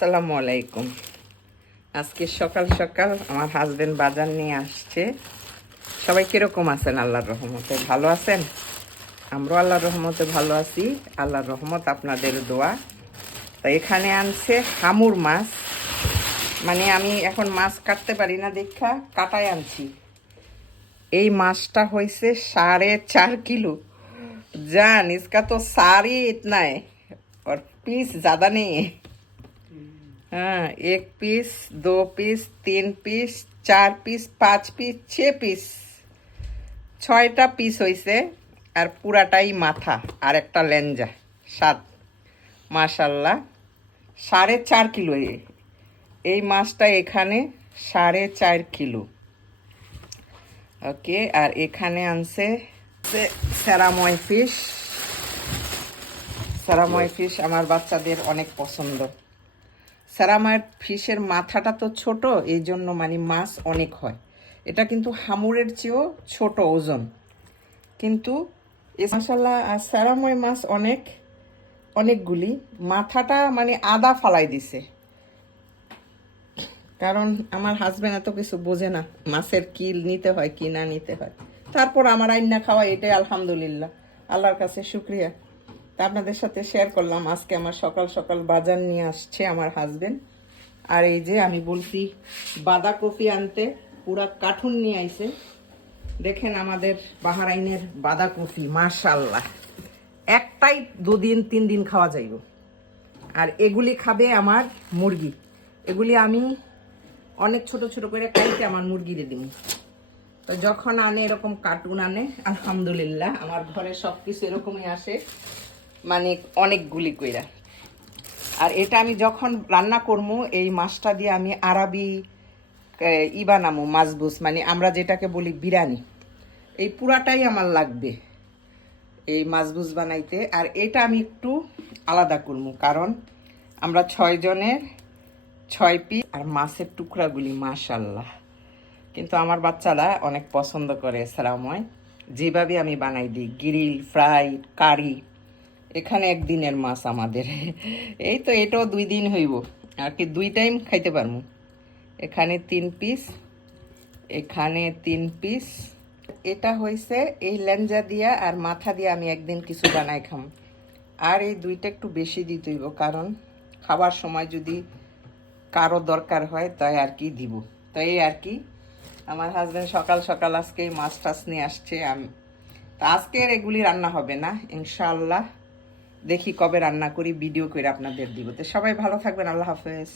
আসসালামু আলাইকুম। আজকে সকাল সকাল আমার হাজবেন্ড বাজার নিয়ে আসছে। সবাই কিরকম আছেন? আল্লাহর রহমতে ভালো আছেন? আমরাও আল্লাহর রহমতে ভালো আছি। আল্লাহর রহমত, আপনাদের দোয়া। তো এখানে আনছে হামুর মাছ। মানে আমি এখন মাছ কাটতে পারি না দেখা কাটায় আনছি। এই মাছটা হয়েছে 4.5 किलो। जान इसका तो सारी इतना है और पीस ज़्यादा नहीं है। हाँ, 1 piece, 2 piece, 3 piece, 4 piece, 5 piece, 6 piece, 6টা পিস হয়েছে। আর পুরাটাই মাথা আর একটা লেঞ্জা, 7। মাশাল্লাহ, 4.5 কিলো। এই মাছটা এখানে 4.5 কিলো। ওকে, আর এখানে আনছে স্যারাময় ফিশ। স্যারাময় ফিশ আমার বাচ্চাদের অনেক পছন্দ। স্যারাময় ফিশের মাথাটা তো ছোট, এই জন্য মানে মাছ অনেক হয়। এটা কিন্তু হামুরের চেয়েও ছোট ওজন, কিন্তু মাশাল্লাহ স্যারাময় মাছ অনেকগুলি। মাথাটা মানে আদা ফালাই দিছে, কারণ আমার হাজবেন্ড এত কিছু বোঝে না মাছের কি নিতে হয় কি না নিতে হয়। তারপর আমার আইনা খাওয়া, এটাই আলহামদুলিল্লাহ, আল্লাহর কাছে শুক্রিয়া। তা আপনাদের সাথে শেয়ার করলাম। আজকে আমার সকাল সকাল বাজার নিয়ে আসছে আমার হাজবেন্ড। আর এই যে আমি বলছি বাঁধাকপি আনতে, পুরা কার্টুন নিয়ে আইছে। দেখেন আমাদের বাহারাইনের বাঁধাকপি, মাশাল্লাহ, একটাই 2 দিন 3 দিন খাওয়া যাইব। আর এগুলি খাবে আমার মুরগি। এগুলি আমি অনেক ছোট ছোট করে কাইতে আমার মুরগিরে দিই। তো যখন আনে এরকম কার্টুন আনে, আলহামদুলিল্লাহ আমার ঘরে সব কিছু এরকমই আসে, মানে অনেকগুলি কইরা। আর এটা আমি যখন রান্না করবো, এই মাছটা দিয়ে আমি আরবি বানামো, মাজবুস, মানে আমরা যেটাকে বলি বিরিয়ানি। এই পুরাটাই আমার লাগবে এই মাজবুস বানাইতে। আর এটা আমি একটু আলাদা করবো, কারণ আমরা 6 জনের 6 পিস। আর মাছের টুকরাগুলি মাশাল্লাহ, কিন্তু আমার বাচ্চারা অনেক পছন্দ করে স্যারাময়। যেভাবে আমি বানাই দিই, গ্রিল, ফ্রাই, কারি। এখানে একদিনের মাছ আমাদের। এই তো এটাও 2 দিন হইব, আর কি 2 টাইম খাইতে পারবো। এখানে 3 পিস, এখানে 3 পিস। এটা হয়েছে এই লেঞ্জা দিয়া আর মাথা দিয়ে আমি একদিন কিছু বানাই খাম। আর এই 2টা একটু বেশি দিতে হইব, কারণ খাবার সময় যদি কারো দরকার হয় তাই আর কি দিব। তো এই আর কি, আমার হাজবেন্ড সকাল সকাল আজকে মাছ টাছ নিয়ে আসছে। আমি তা আজকের এগুলি রান্না হবে না, ইনশাআল্লাহ দেখি কবে রান্না করি, ভিডিও করে আপনাদের দিব। তো সবাই ভালো থাকবেন, আল্লাহ হাফেজ।